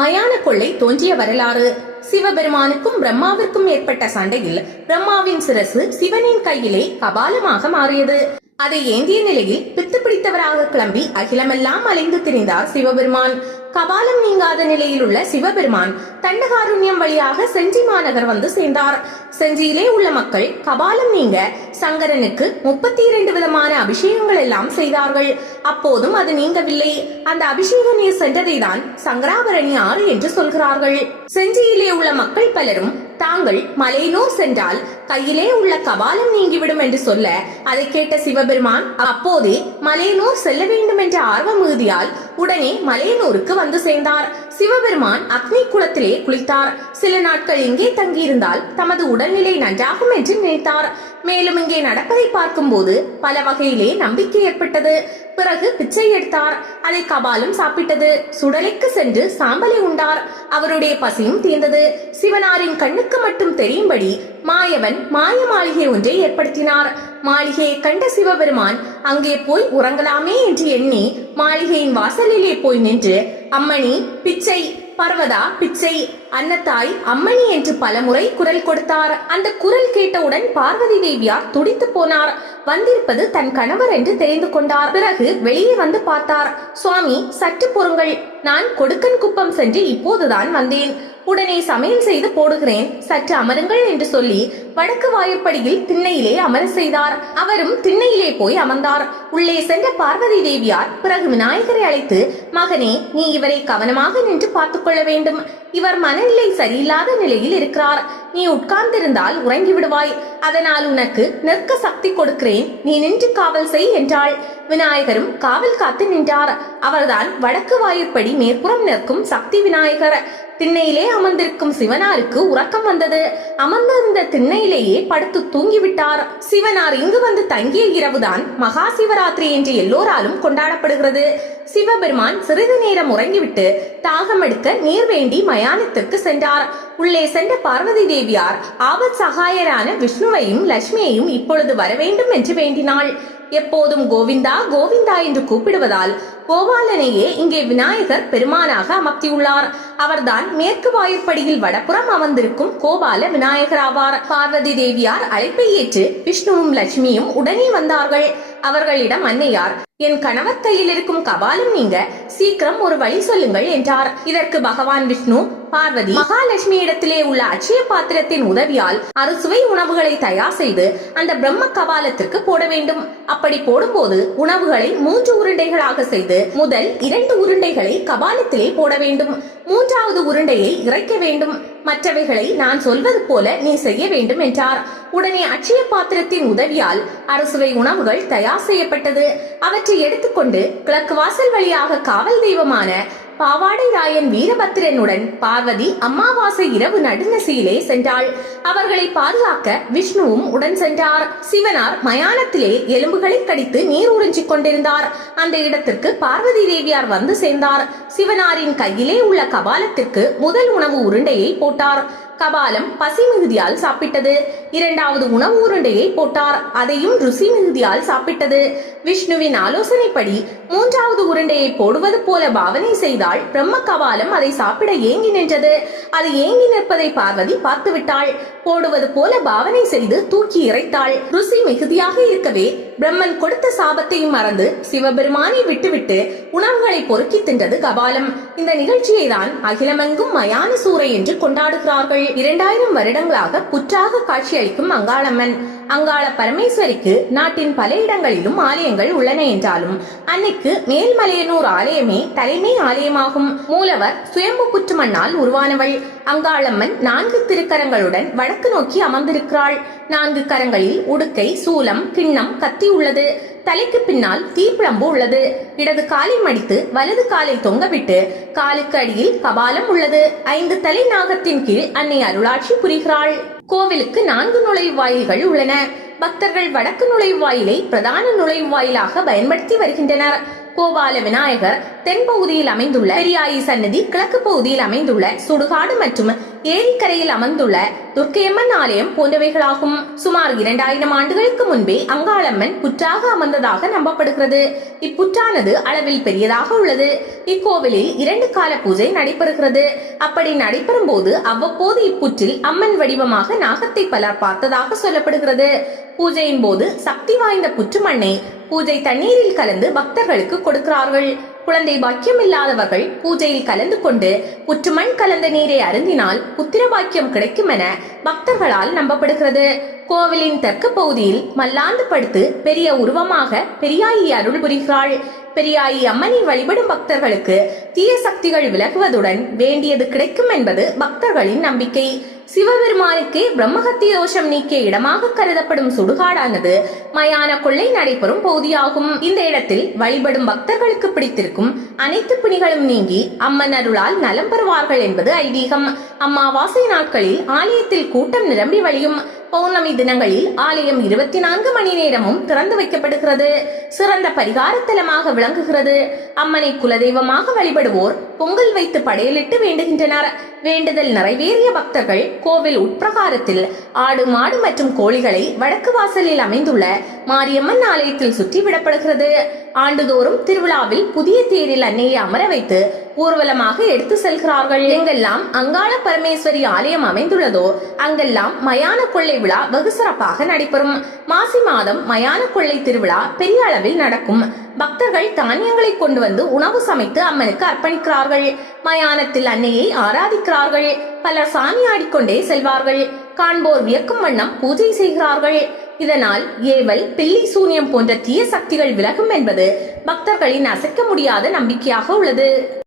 மயான கொள்ளை தோன்றிய வரலாறு. சிவபெருமானுக்கும் பிரம்மாவிற்கும் ஏற்பட்ட சண்டையில் பிரம்மாவின் சிரசு சிவனின் கையிலே கபாலமாக மாறியது. அதை ஏந்திய நிலையில் பித்து பிடித்தவராக கிளம்பி அகிலமெல்லாம் அலைந்து திரிந்தார் சிவபெருமான். கபாலம் நீங்காத நிலையில் உள்ள சிவபெருமான் தண்டகாருண்யம் வழியாக செஞ்சி மாநகர் வந்து சேர்ந்தார். செஞ்சியிலே உள்ள மக்கள் கபாலம் நீங்க சங்கரனுக்கு முப்பத்தி இரண்டு விதமான அபிஷேகங்கள் எல்லாம் செய்தார்கள். அப்போதும் அது நீங்கவில்லை. அந்த அபிஷேக நீர் சென்றதை தான் சங்கராபரணி ஆறு என்று சொல்கிறார்கள். செஞ்சியிலே உள்ள மக்கள் பலரும் தாங்கள் மலையனூர் சென்றால் கையிலே உள்ள கபாலம் நீங்கிவிடும் என்று சொல்ல அதை கேட்ட சிவபெருமான் அப்போதே மலையனூர் செல்ல வேண்டும் என்ற ஆர்வம் மிகுதியால் உடனே மலையனூருக்கு வந்து சேர்ந்தார். சிவபெருமான் அக்னி குளத்திலே குளித்தார். சில நாட்கள் இங்கே தங்கியிருந்தால் தமது உடல்நிலை நன்றாகும் என்று நினைத்தார். மேலும் இங்கே நடப்பதை பார்க்கும்போது பல வகையிலே நம்பிக்கை ஏற்பட்டது. பிறகு பிச்சை எடுத்தார். அதை கபாலும் சாப்பிட்டது. சுடலைக்கு சென்று சாம்பலை உண்டார். அவருடைய பசியும் தீர்ந்தது. சிவனாரின் கண்ணுக்கு மட்டும் தெரியும்படி மாயவன் மாய மாளிகை ஒன்றை ஏற்படுத்தினார். மாளிகையை கண்ட சிவபெருமான் அங்கே போய் உறங்கலாமே என்று எண்ணி மாளிகையின் வாசலிலே போய் நின்று அம்மணி பிச்சை பர்வதா பிச்சை அன்னத்தாய் அம்மணி என்று பலமுறை குரல் கொடுத்தார். அந்த குரல் கேட்டவுடன் பார்வதி தேவியார் துடித்து போனார். வந்திருப்பது தன் கணவர் என்று தெரிந்து கொண்டார். பிறகு வெளியே வந்து பார்த்தார். சுவாமி சற்று பொறுங்கள். நான் கொடுக்கன் குப்பம் சென்று இப்போதுதான் வந்தேன். உடனே சமையல் செய்து போடுகிறேன். சற்று அமருங்கள் என்று சொல்லி வடக்கு வாயுப்படியில் திண்ணையிலே அமர செய்தார். அவரும் திண்ணையிலே போய் அமர்ந்தார். உள்ளே சென்ற பார்வதி தேவியார் பிறகு விநாயகரை அழைத்து மகனே நீ இவரை கவனமாக நின்று பார்த்துக் கொள்ள வேண்டும். இவர் மனநிலை சரியில்லாத நிலையில் இருக்கிறார். நீ உட்கார்ந்திருந்தால் உறங்கி விடுவாய் அதனால் உனக்கு நிற்க சக்தி கொடுக்கிறேன். நீ நின்று காவல் செய் என்றாள். விநாயகரும் காவல் காத்து நின்றார். அவர்தான் வடக்கு வாயிற்படி மேற்புறம் நிற்கும் சக்தி விநாயகர். திண்ணையிலே அமர்ந்திருக்கும் சிவனாருக்கு உறக்கம் வந்தது. அமர்ந்திருந்த திண்ணையிலேயே படுத்து தூங்கிவிட்டார். சிவனார் இங்கு வந்து தங்கிய இரவுதான் மகா சிவராத்திரி என்று எல்லோராலும் கொண்டாடப்படுகிறது. சிவபெருமான் சிறிது நேரம் உறங்கிவிட்டு தாகம் எடுக்க நீர் வேண்டி மயானத்திற்கு சென்றார். உள்ளே சென்ற பார்வதி தேவியார் ஆபத் சகாயரான விஷ்ணுவையும் லட்சுமியையும் இப்பொழுது வர வேண்டும் என்று வேண்டினாள். எப்போதும் கோவிந்தா கோவிந்தா என்று கூப்பிடுவதால் கோபாலனையே இங்கே விநாயகர் பெருமானாக அமர்த்தியுள்ளார். அவர்தான் மேற்கு வாயிற்படியில் வடபுறம் அமர்ந்திருக்கும் கோபால விநாயகர் ஆவார் பார்வதி தேவியார் அழைப்பை ஏற்று விஷ்ணுவும் லட்சுமியும் உடனே வந்தார்கள். அவர்களிடம் அன்னையார் என் கணவர் கையில் இருக்கும் கபாலம் நீங்க சீக்கிரம் ஒரு வழி சொல்லுங்கள் என்றார். இதற்கு பகவான் விஷ்ணு பார்வதி மகாலட்சுமி இடத்திலே உள்ள அட்சய பாத்திரத்தின் உதவியால் அறுசுவை உணவுகளை தயார் செய்து அந்த பிரம்ம கபாலத்திற்கு போட வேண்டும். அப்படி போடும்போது உணவுகளை மூன்று உருண்டைகளாக செய்து முதல் இரண்டு உருண்டைகளை கபாலத்திலே போட வேண்டும். மூன்றாவது உருண்டையை இறைக்க வேண்டும். மற்றவைகளை நான் சொல்வது போல நீ செய்ய வேண்டும் என்றார். உடனே அட்சய பாத்திரத்தின் உதவியால் அரசுவை உணவுகள் தயார் செய்யப்பட்டது. அவற்றை எடுத்துக்கொண்டு கிழக்கு வாசல் வழியாக காவல் தெய்வமான பாவாடை ராயன் வீரபத்திரனுடன் பார்வதி அமாவாசை இரவு நடுநசையிலே சென்றாள். அவர்களை பாதுகாக்க விஷ்ணுவும் உடன் சென்றார். சிவனார் மயானத்திலே எலும்புகளை கடித்து நீர் உறிஞ்சிக் கொண்டிருந்தார். அந்த இடத்திற்கு பார்வதி தேவியார் வந்து சேர்ந்தார். சிவனாரின் கையிலே உள்ள கபாலத்திற்கு முதல் உணவு உருண்டையை போட்டார். கபாலம் பசி மிகுதியால் சாப்பிட்டது. இரண்டாவது உணவு உருண்டையை போட்டார். அதையும் ருசி மிகுதியால் சாப்பிட்டது. விஷ்ணுவின் ஆலோசனைப்படி மூன்றாவது உருண்டையை போடுவது போல பாவனை செய்தால் பிரம்ம கபாலம் அதை சாப்பிட ஏங்கி நின்றது. அது ஏங்கி நிற்பதை பார்வதி பார்த்து விட்டாள் போடுவது போல பாவனை செய்து தூக்கி இறைத்தாள். ருசி மிகுதியாக இருக்கவே பிரம்மன் கொடுத்த சாபத்தையும் மறந்து சிவபெருமானை விட்டுவிட்டு உணவுகளை பொறுக்கி தின்றது கபாலம். இந்த நிகழ்ச்சியை தான் அகிலமெங்கும் மயான சூறை என்று கொண்டாடுகிறார்கள். இரண்டாயிரம் வருடங்களாக புற்றாக காட்சியளிக்கும் அங்காளம்மன். அங்காள பரமேஸ்வரிக்கு நாட்டின் பல இடங்களிலும் ஆலயங்கள் உள்ளன என்றாலும் அன்னைக்கு மேல்மலையனூர் ஆலயமே தலைமை ஆலயமாகும். மூலவர் சுயம்பு புற்று மண்ணால் உருவானவள். அங்காளம்மன் நான்கு திருக்கரங்களுடன் வடக்கு நோக்கி அமர்ந்திருக்கிறாள். நான்கு கரங்களில் உடுக்கை சூலம் கிண்ணம் கத்தி உள்ளது. தலைக்கு பின்னால் தீப்பிழம்பு உள்ளது. இடது காலை மடித்து வலது காலை தொங்கவிட்டு காலுக்கு அடியில் கபாலம் உள்ளது. ஐந்து தலை நாகத்தின் கீழ் அன்னை அருளாட்சி புரிகிறாள். கோவிலுக்கு நான்கு நுழைவாயில்கள் உள்ளன. பக்தர்கள் வடக்கு நுழைவாயிலை பிரதான நுழைவாயிலாக பயன்படுத்தி வருகின்றனர். கோபால விநாயகர் தென்பகுதியில் அமைந்துள்ள பெரியாயி சன்னதி கிழக்கு பகுதியில் அமைந்துள்ள சுடுகாடு மற்றும் ஏரிக்கரையில் அமர்ந்துள்ள துர்க்கையம்மன் ஆலயம் போன்றவைகளாகும். சுமார் இரண்டாயிரம் ஆண்டுகளுக்கு முன்பே அங்காளம்மன் புற்றாக அமர்ந்ததாக நம்பப்படுகிறது. இப்புற்றானது அளவில் பெரியதாக உள்ளது. இக்கோவிலில் இரண்டு கால பூஜை நடைபெறுகிறது. அப்படி நடைபெறும் போது அவ்வப்போது இப்புற்றில் அம்மன் வடிவமாக நாகத்தை பலர் பார்த்ததாக சொல்லப்படுகிறது. பூஜையின் போது சக்தி வாய்ந்த புற்று மண்ணை பூஜை தண்ணீரில் கலந்து பக்தர்களுக்கு கொடுக்கிறார்கள். குழந்தை பாக்கியம் இல்லாதவர்கள் பூஜையில் கலந்து கொண்டு புற்றுமண் கலந்த நீரை அருந்தினால் புத்திர பாக்கியம் கிடைக்கும் என பக்தர்களால் நம்பப்படுகிறது. கோவிலின் தெற்கு பகுதியில் மல்லாந்து படுத்து பெரிய உருவமாக பெரியாயி அருள் புரிகிறாள். பெரியாயி அம்மனை வழிபடும் பக்தர்களுக்கு தீய சக்திகள் விலகுவதுடன் வேண்டியது கிடைக்கும் என்பது பக்தர்களின் நம்பிக்கை. சிவபெருமானுக்கே பிரம்மஹத்தி தோஷம் நீக்கிய இடமாக கருதப்படும் சுடுகாடானது மயான கொள்ளை நடைபெறும் பகுதியாகும் இந்த இடத்தில் வழிபடும் பக்தர்களுக்கு பிடித்திருக்கும் அனைத்து பிணிகளும் நீங்கி அம்மன் அருளால் நலம் பெறுவார்கள் என்பது ஐதீகம். அம்மாவாசை நாட்களில் ஆலயத்தில் கூட்டம் நிரம்பி வழியும். பௌர்ணமி தினங்களில் ஆலயம் இருபத்தி நான்கு மணி நேரமும் திறந்து வைக்கப்படுகிறது. சிறந்த பரிகார தலமாக விளங்குகிறது. அம்மனை குலதெய்வமாக வழிபடுவோர் பொங்கல் வைத்து படையலிட்டு வேண்டுகின்றனர். வேண்டுதல் நிறைவேறிய பக்தர்கள் கோவில் உட்பிரகாரத்தில் ஆடு மாடு மற்றும் கோழிகளை வடக்கு வாசலில் அமைந்துள்ள மாரியம்மன் ஆலயத்தில் சுற்றி விடப்படுகிறது. ஆண்டுதோறும் திருவிழாவில் புதிய தேரில் அன்னையை அமர வைத்து ஊர்வலமாக எடுத்து செல்கிறார்கள். எங்கெல்லாம் அங்காள பரமேஸ்வரி ஆலயம் அமைந்துள்ளதோ அங்கெல்லாம் மயான கொள்ளை திருவிழா வெகு சிறப்பாக நடைபெறும். மாசி மாதம் மயான கொள்ளை திருவிழா பெரிய அளவில் நடக்கும். பக்தர்கள் தானியங்களை கொண்டு வந்து உணவு சமைத்து அம்மனுக்கு அர்ப்பணிக்கிறார்கள். மயானத்தில் அன்னையை ஆராதிக்கிறார்கள். பலர் சாமி ஆடிக்கொண்டே செல்வார்கள். காண்போர் வியக்கும் வண்ணம் பூஜை செய்கிறார்கள். இதனால் ஏவல் பில்லி சூனியம் போன்ற தீய சக்திகள் விலகும் என்பது பக்தர்களின் அசைக்க முடியாத நம்பிக்கையாக உள்ளது.